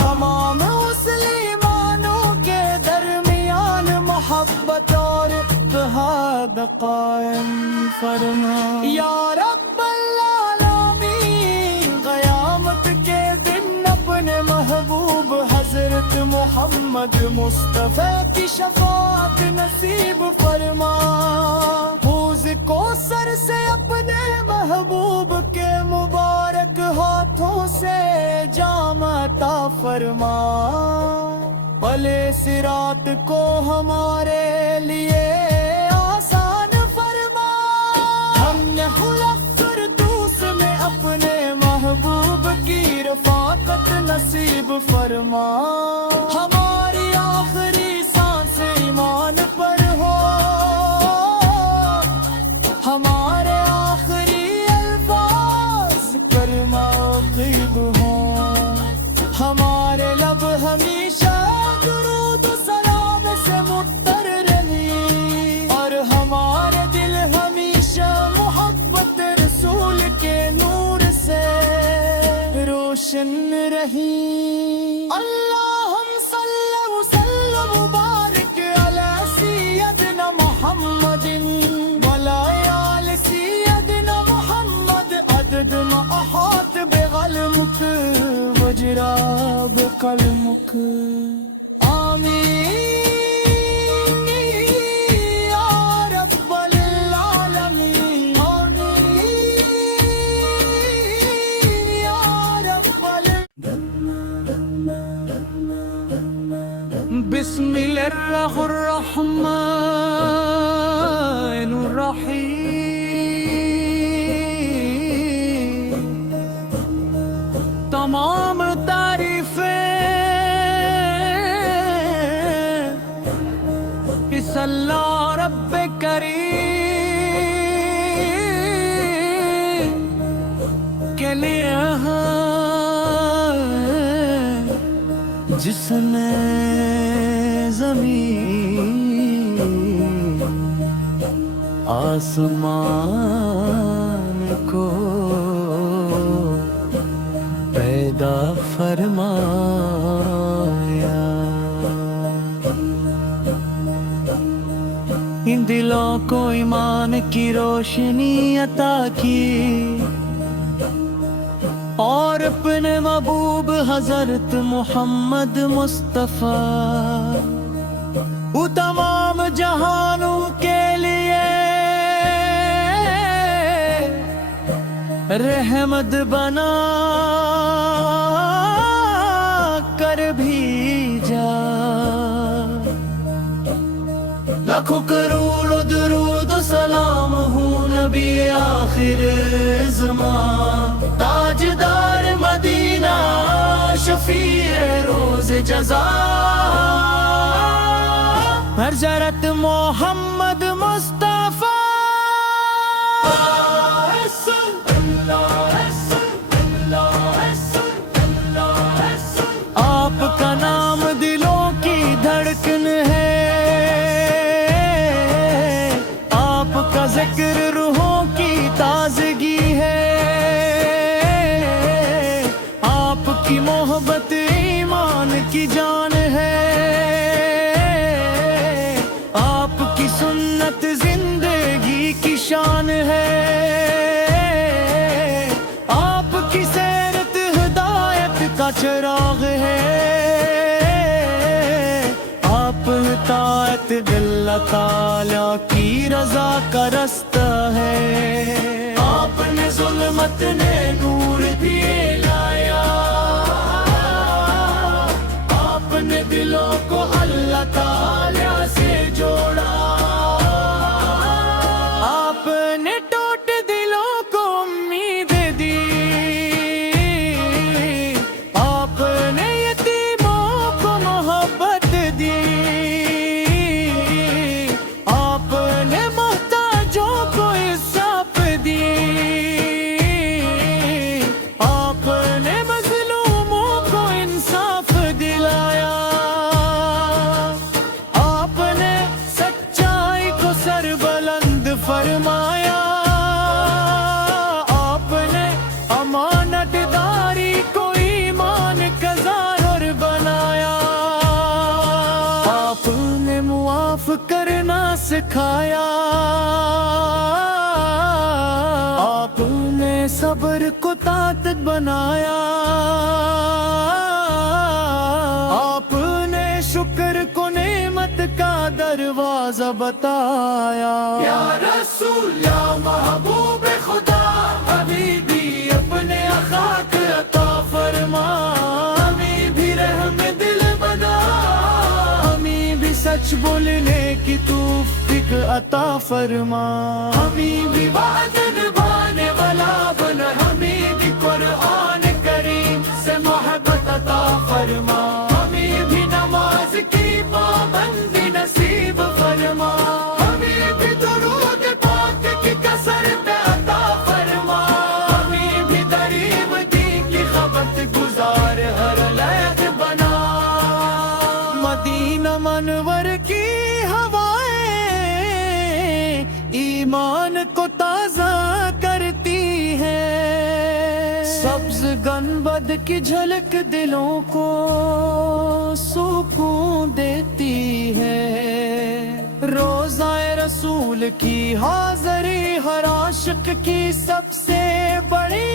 تمام مسلمانوں کے درمیان محبت اور اتحاد قائم فرما۔ یا رب العالمین، قیامت کے دن اپنے محبوب حضرت محمد مصطفیٰ کی شفاعت نصیب فرما، حوض کوثر سے اپنے محبوب کے مبارک ہاتھوں سے جام عطا فرما، بھلے صراط کو ہمارے لیے آسان فرما، ہم نے خلق فردوس میں اپنے محبوب کی رفاقت نصیب فرما، ہماری آخری سانس ایمان پر ہو، ہمارے آخری الفاظ کلمہ طیب ہوں، ہمارے لب ہمیشہ درود و سلام سے مطر رہی، اور ہمارے دل ہمیشہ محبت رسول کے نور سے روشن رہی۔ اللہم صلی وسلم وبارک علی سیدنا محمد وعلی آل سیدنا محمد عدد ما احاط بغلمک وجراب قلمک، آمین یا رب العالمین، آمین یا رب العالمین۔ بسم اللہ الرحمن الرحیم، تمام تعریفیں اس اللہ رب کریم کے لیے ہیں، جس نے زمین آسمان کو پیدا فرمایا، ان دلوں کو ایمان کی روشنی عطا کی، اور اپنے محبوب حضرت محمد مصطفیٰ وہ تمام جہانوں کے لیے رحمت بنا کر بھیجا، لاکھوں کروڑ درود و سلام ہوں نبی آخر زمان، تاجدار مدینہ شفیع روز جزا، حضرت محمد مصطفیٰ۔ آپ کا نام دلوں کی دھڑکن ہے، آپ کا ذکر روحوں کی تازگی ہے، آپ کی محبت ایمان کی جان ہے، آپ کی سنت زندگی کی شان ہے، آپ کی سیرت ہدایت کا چراغ ہے، آپ اطاعت اللہ تعالیٰ کی رضا کا رستہ ہے، آپ نے ظلمت نے نور دیے لایا، آپ نے دلوں کو اللہ تعالیٰ سے جوڑا، آپ نے ٹوٹ دلوں کو امید دی، آپ نے یتیموں کو محبت دی، آپ نے محتاجوں کو انصاف دی، آپ کرنا سکھایا، آپ نے صبر کو طاقت بنایا، آپ نے شکر کو نعمت کا دروازہ بتایا۔ یا رسول یا محبوب خدا، حبیبی اپنے اخلاق عطا فرما، ہمیں بھی رحم دل بنا، ہمیں بھی سچ بولنے کی توفیق عطا فرما، ہمیں بھی وعدہ نبھانے والا بنا، ہمیں بھی قرآن کریم سے محبت عطا فرما، ہمیں بھی نماز کی پابندی نصیب فرما، ہمیں بھی درود پاک کی کثر پہ عطا فرما، ہمیں بھی غریب دین کی خبر گزار ہر لحظ بنا۔ مدینہ منور کی ہوائیں ایمان کو تازہ کرتی ہے، سبز گنبد کی جھلک دلوں کو سکون دیتی ہے، روضہ رسول کی حاضری ہر عاشق کی سب سے بڑی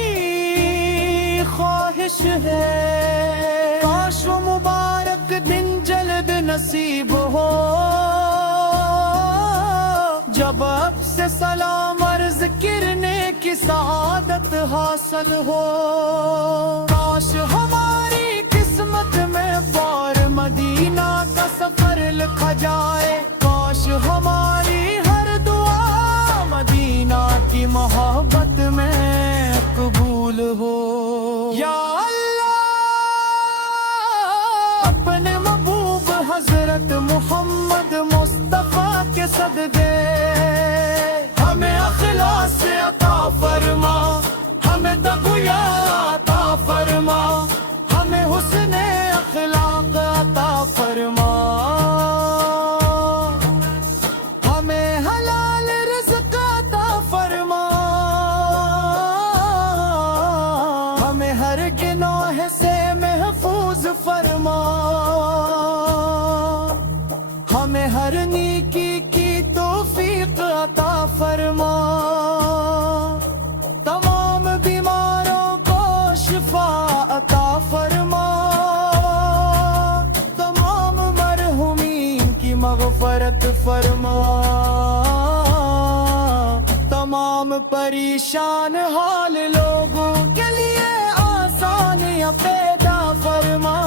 خواہش ہے، کاش وہ مبارک دن جلد نصیب ہو، جب اب سے سلام عرض کرنے کی سعادت حاصل ہو، کاش ہماری قسمت میں بار مدینہ کا سفر لکھا جائے، کاش ہماری ہر دعا مدینہ کی محبت میں قبول ہو۔ یا اللہ اپنے محبوب حضرت محمد مصطفیٰ کے صدقے ہمیں اخلاص سے عطا فرما، ہمیں تقویٰ عطا فرما، ہمیں حسن اخلاق عطا فرما، ہمیں حلال رزق عطا فرما، ہمیں ہر گناہ سے محفوظ فرما، ہمیں ہر نیکی کی توفیق عطا فرما، تمام بیماروں کو شفا عطا فرما، تمام مرحومین کی مغفرت فرما، تمام پریشان حال لوگوں کے لیے آسانیاں پیدا فرما،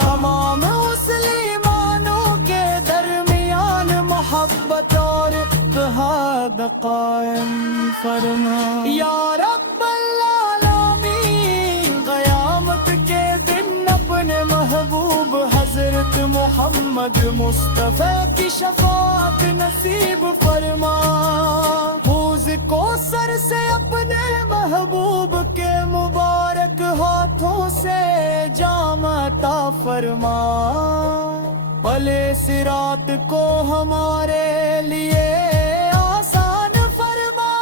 تمام مسلمانوں کے درمیان محبت اور اتحاد قائم فرما۔ یا رب العالمین قیامت کے دن اپنے محبوب حضرت محمد مصطفیٰ کی شفاعت نصیب فرما، حوض کوثر سے اپنے محبوب کے مبارک ہاتھوں سے جام عطا فرما، پلے صراط کو ہمارے لیے آسان فرما،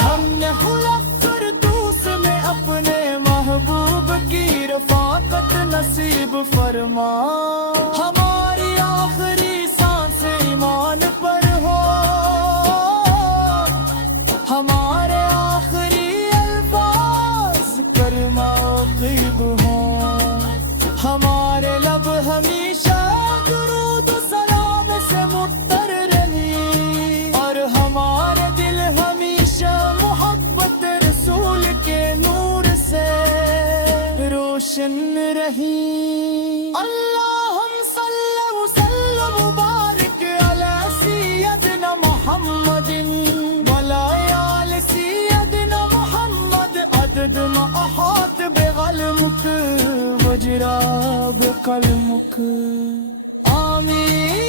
ہم نے خلق فردوس میں اپنے محبوب کی رفاقت نصیب فرما، ہماری آخری سانس ایمان پر ہو، ہمارے آخری الفاظ کرما طیب ہوں، ہمارے لب ہمیشہ درود و سلام سے متر رہی، اور ہمارے دل ہمیشہ محبت رسول کے نور سے روشن رہی۔ اللہم صلی وسلم وبارک علی سیدنا محمد وعلی آل سیدنا محمد عدد ما احاط بغلمک وجرا بقلمک، آمین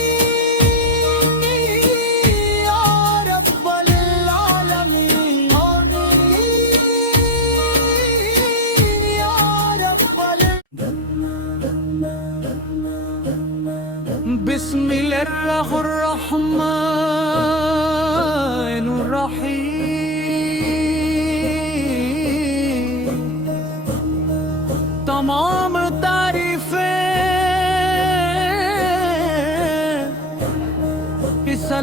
یا رب العالمین، آمین یا رب بسم اللہ الرحمن الرحیم، تمام تعریفیں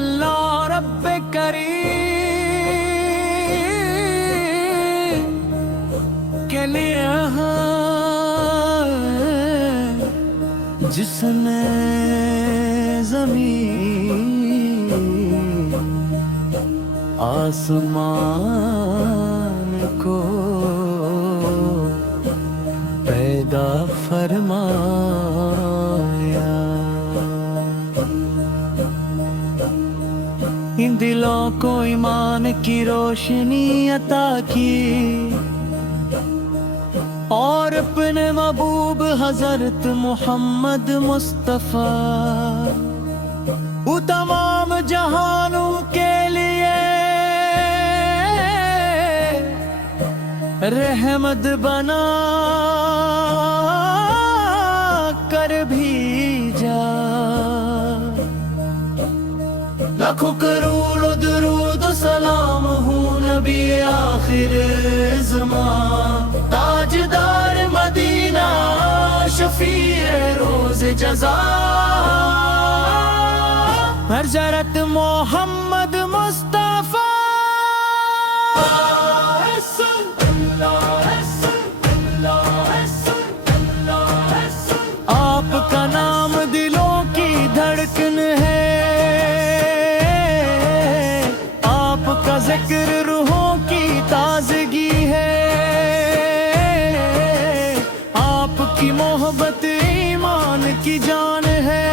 اللہ رب کریم کے لیے جس نے زمین آسمان کو پیدا فرمایا، ان دلوں کو ایمان کی روشنی عطا کی اور اپنے محبوب حضرت محمد مصطفیٰ وہ تمام جہانوں کے لیے رحمت بنا کر بھیجا۔ لاکھوں کروڑوں درود و سلام ہوں نبی آخر زمان، تاجدار مدینہ، شفیع روز جزا، حضرت محمد مصطفیٰ۔ آپ کا نام دلوں کی دھڑکن ہے، آپ کا ذکر روحوں کی تازگی ہے، آپ کی محبت ایمان کی جان ہے،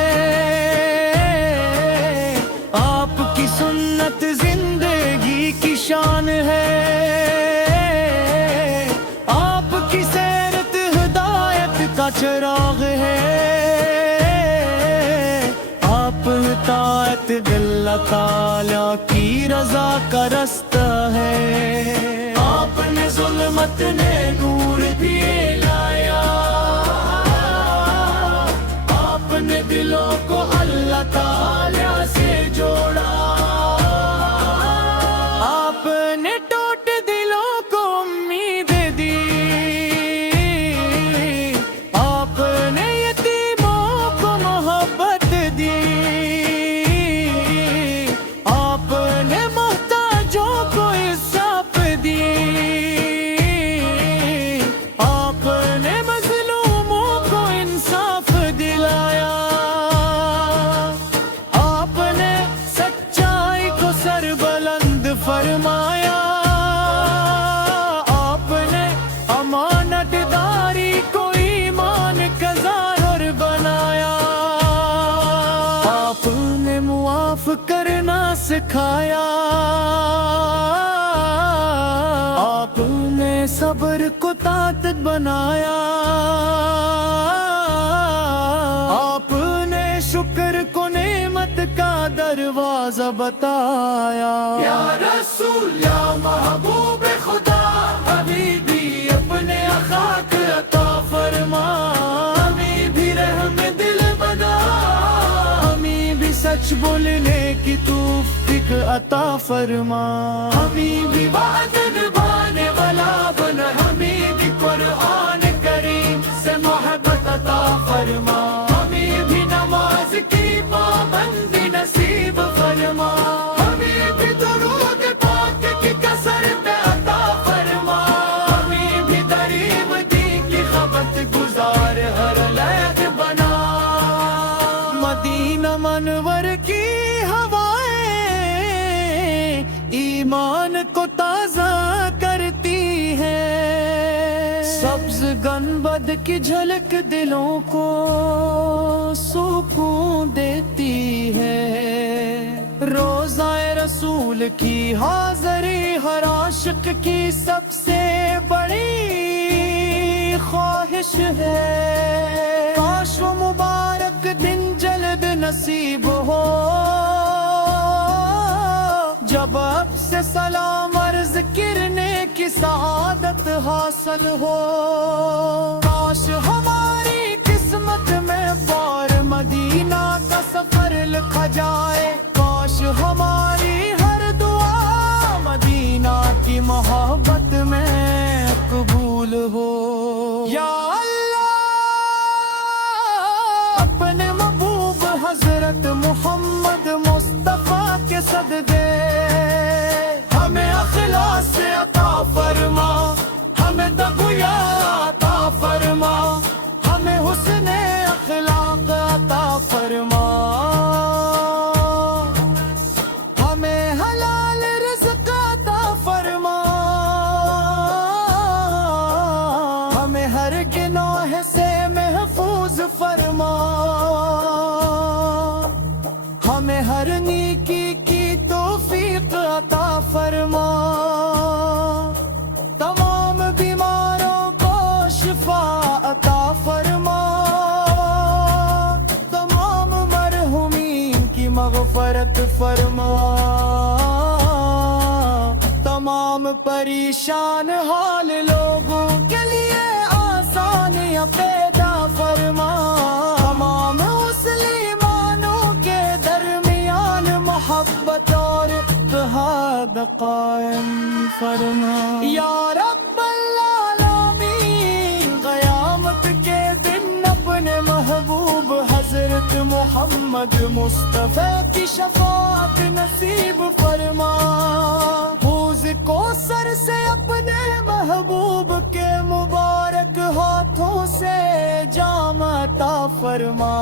آپ کی سنت زندگی کی شان ہے، آپ کی سیرت ہدایت کا چراغ ہے، آپ اطاعت اللہ تعالیٰ کی رضا کا رستہ ہے، آپ نے ظلمت نے نور دیے لایا، آپ نے دلوں کو اللہ تعالیٰ سے جوڑا، آپ نے ٹوٹ دلوں کو امید دی، آپ نے یتیموں کو محبت دی، آپ نے محتاجوں کو انصاف دی، آپ نے مظلوموں کو انصاف دلایا، آپ نے سچائی کو سر بلند فرمایا، آپ نے امانت داری کو ایمان کا ظاہر بنایا، آپ نے معاف کرنا سکھایا، آپ نے صبر کو طاقت بنایا، آپ نے شکر کو نعمت کا دروازہ بتایا۔ یا رسول یا محبوب خدا، حبیبی اپنے اخلاق عطا فرما، ہمیں بھی رحم دل بنا، ہمیں بھی سچ بولنے کی توفیق عطا فرما، ہمیں بھی وعد نبھانے والا بنا، ہمیں بھی قرآن کریم سے محبت عطا فرما، ہمیں بھی نماز کی پابندی نصیب فرما، ہمیں بھی درود پاک کی کثر پہ عطا فرما، ہمیں بھی غریب دین کی خبت گزار ہر لائق بنا۔ مدینہ منور کی ہوائیں ایمان کو تازہ کرتی ہیں، سبز گنبد کی جھلک دلوں کو سکون دیتی ہے، روضہ رسول کی حاضری ہر عاشق کی سب سے بڑی خواہش ہے، کاش وہ مبارک دن جلد نصیب ہو، جب اب سے سلام عرض کرنے کی سعادت حاصل ہو، کاش ہماری قسمت میں بار مدینہ کا سفر لکھا جائے، کاش ہماری ہر دعا مدینہ کی محبت میں قبول ہو۔ یا اللہ اپنے محبوب حضرت محمد مصطفیٰ کے صدقے ہمیں اخلاص سے عطا فرما، ہمیں تقوی عطا فرما، ہمیں حسن اخلاق عطا فرما، ہمیں حلال رزق عطا فرما، ہمیں ہر گناہ سے محفوظ فرما، ہمیں ہر نیکی کی توفیق عطا فرما، تمام بیماروں کو شفا عطا فرما، تمام مرحومین کی مغفرت فرما، تمام پریشان حال لوگوں کے لیے آسانیاں پیدا فرما، تمام مسلمانوں کے درمیان محبت اور اتحاد قائم فرما، یا رب العالمین۔ قیامت کے دن اپنے محبوب حضرت محمد مصطفیٰ کی شفاعت نصیب فرما، حوض کوثر سے اپنے محبوب کے مبارک ہاتھوں سے جام عطا فرما،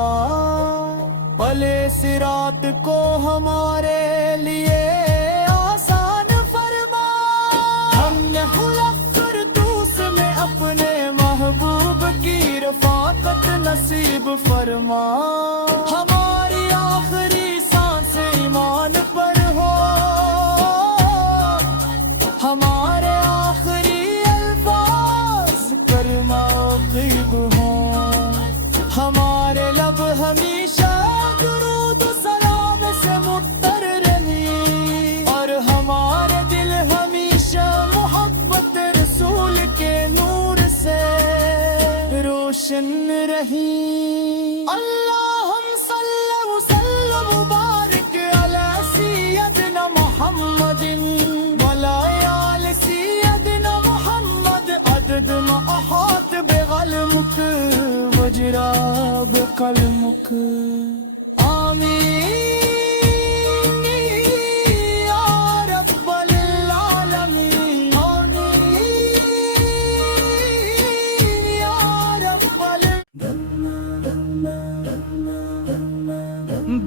پلے صراط کو ہمارے لیے آسان فرما، ہم نے فردوس میں اپنے محبوب کی رفاقت نصیب فرما، ہماری آخری سانس ایمان پر ہو، ہمارے آخری الفاظ کرما طیب ہوں، ہمارے لب ہمیشہ درود و سلام سے مطر رہی، اور ہمارے دل ہمیشہ محبت رسول کے نور سے روشن رہی۔ اللہم صلی وسلم مبارک علی سیدنا محمد وعلی آل سیدنا محمد عدد ما احاط بغلمک وجرا بقلمک، آمین یا رب العالمین، آمین یا رب العالمین۔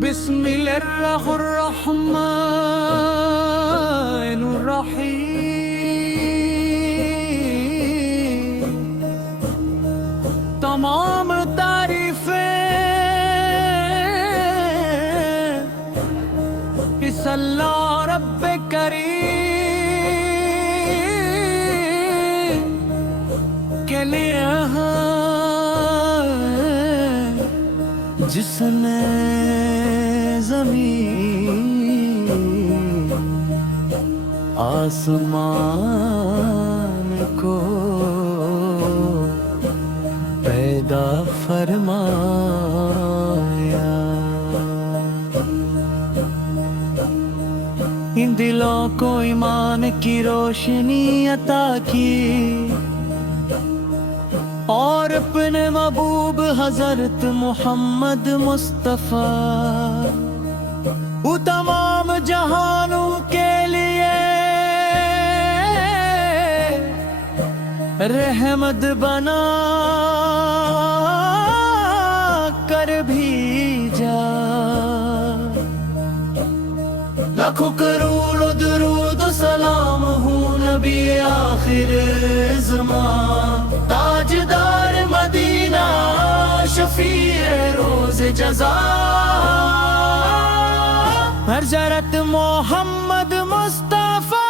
بسم اللہ الرحمن الرحیم، تمام تعریفیں اس اللہ رب کریم کے لیے ہیں، جس نے زمین آسمان کو پیدا فرمایا، ان دلوں کو ایمان کی روشنی عطا کی، اور اپنے محبوب حضرت محمد مصطفیٰ وہ تمام جہانوں کے لیے رحمت بنا کر بھیجا، لاکھوں کروڑ درود و سلام ہوں نبی آخر زمان، تاجدار مدینہ شفیع روز جزا، حضرت محمد مصطفیٰ۔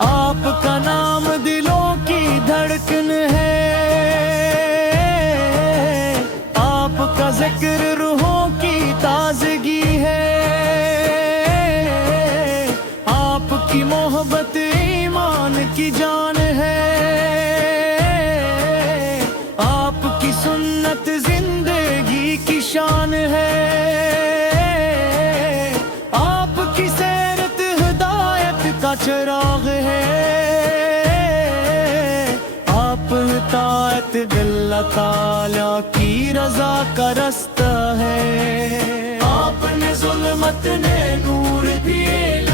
آپ کا نام دلوں کی دھڑکن ہے، آپ کا ذکر روحوں کی تازگی ہے، آپ کی محبت ایمان کی جان ہے، آپ کی سنت زندگی کی شان ہے، آپ کی سیرت ہدایت کا چراغ ہے، آپ اطاعت باللہ اللہ تعالیٰ کی رضا کا رستہ ہے. آپ نے ظلمت نے نور دیے.